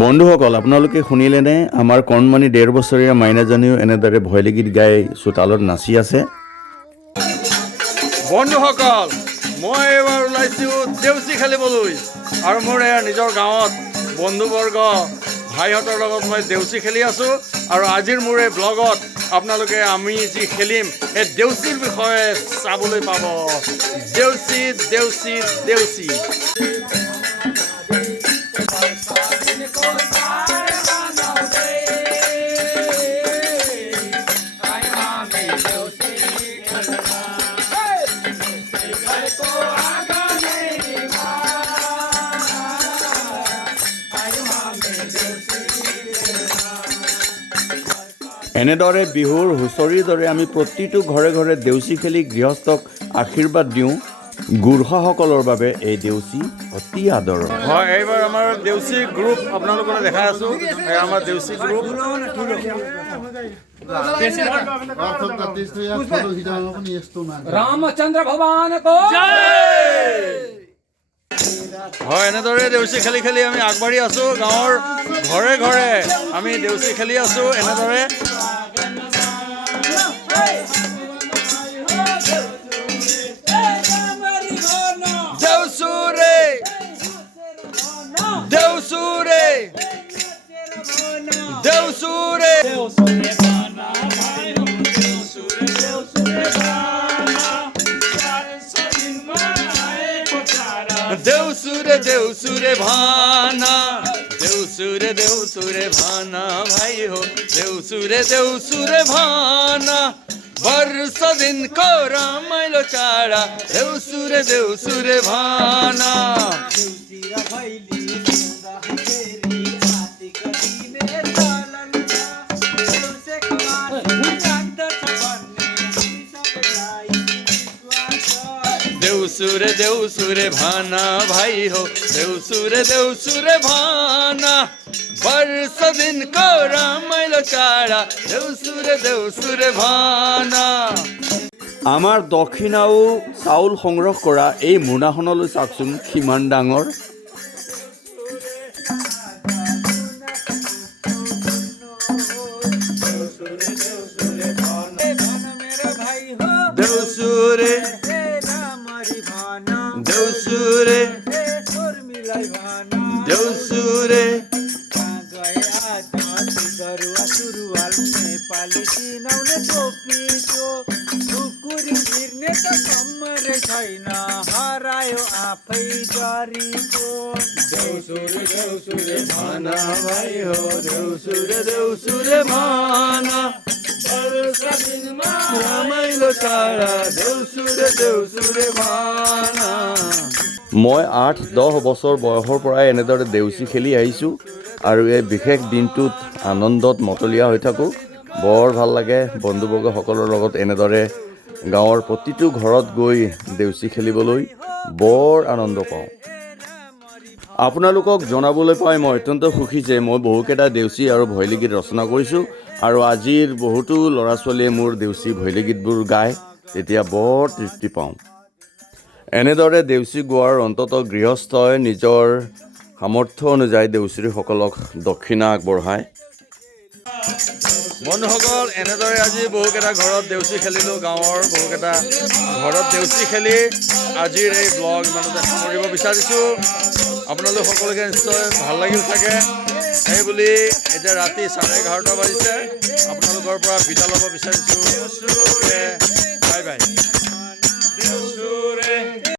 বন্ধুসকল আপোনালোকে শুনিলেনে আমাৰ কণমানি 1.5 বছৰীয়া মাইনাজনীও এনেদৰে ভৈলী গীত গাই চোতালত নাচি আছে। বন্ধুসকল মই এবাৰ ওলাইছোঁ দেউচি খেলিবলৈ আৰু মোৰ এয়া নিজৰ গাঁৱত বন্ধুবৰ্গ ভাইহঁতৰ লগত মই দেউচি খেলি আছোঁ আৰু আজিৰ মোৰ এই ব্লগত আপোনালোকে আমি যি খেলিম এই দেউচিৰ বিষয়ে চাবলৈ পাব। দেউচি দেউচি দেউচি এনেদৰে বিহুৰ হুঁচৰিৰ দৰে আমি প্ৰতিটো ঘৰে ঘৰে দেউচি খেলি গৃহস্থক আশীৰ্বাদ দিওঁ। গুৰুসকলৰ বাবে এই দেউচি অতি আদৰৰ হয়। এইবাৰ আমাৰ দেউচি গ্ৰুপ আপোনালোকলৈ দেখাই আছোঁ। আমাৰ দেউচি গ্ৰুপ रामचंद्र भगवान को হয়। এনেদৰে দেউচি খেলি খেলি আমি আগবাঢ়ি আছোঁ। গাঁৱৰ ঘৰে ঘৰে আমি দেউচি খেলি আছোঁ। এনেদৰে দেউচুৰে দেউচুৰে দেউচুৰে দেউচুরে দেউচুরে ভানা দেউচুরে দেউচুরে ভানা ভাই হো দেউচুরে দেউচুরে ভানা বর্ষ দিন কো রামাইলো চারা দেউচুরে দেউচুরে ভানা দেউচুরে দেউচুরে ভানা ভাই হো দেউচুরে দেউচুরে ভানা বর্ষ দিন কো রামাইলো চারা দেউচুরে দেউচুরে ভানা। আমাৰ দক্ষিণাও চাউল সংগ্ৰহ কৰা এই মোনাখনলৈ চাওকচোন কিমান ডাঙৰ। দেউচুরে দেউচুরে দেউচুরে हरायो आफै जरीको देउसुरे देउसुरे भाना भाइ हो देउसुरे देउसुरे भाना रमाइलो चारा देउसुरे देउसुरे भाना। মই 8-10 বছৰ বয়সৰ পৰাই এনেদৰে দেউচি খেলি আহিছোঁ আৰু এই বিশেষ দিনটোত আনন্দত মতলীয়া হৈ থাকোঁ। বৰ ভাল লাগে বন্ধুবৰ্গসকলৰ লগত এনেদৰে গাঁৱৰ প্ৰতিটো ঘৰত গৈ দেউচি খেলিবলৈ বৰ আনন্দ পাওঁ। আপোনালোকক জনাবলৈ পাই মই অত্যন্ত সুখী যে মই বহুকেইটা দেউচি আৰু ভৈলী গীত ৰচনা কৰিছোঁ আৰু আজিৰ বহুতো ল'ৰা ছোৱালীয়ে মোৰ দেউচি ভৈলী গীতবোৰ গায় তেতিয়া বৰ তৃপ্তি পাওঁ। এনেদৰে দেউচি গোৱাৰ অন্ততঃ গৃহস্থই নিজৰ সামৰ্থ্য অনুযায়ী দেউচুৰীসকলক দক্ষিণা আগবঢ়ায়। বন্ধুসকল এনেদৰে আজি বহুকেইটা ঘৰত দেউচি খেলিলোঁ। গাঁৱৰ বহুকেইটা ঘৰত দেউচি খেলি আজিৰ এই ব্লগ ইমানতে সামৰিব বিচাৰিছোঁ। আপোনালোক সকলোকে নিশ্চয় ভাল লাগিল চাগে। সেইবুলি এতিয়া ৰাতি 11:30 বাজিছে। আপোনালোকৰ পৰা বিদায় ল'ব বিচাৰিছোঁ।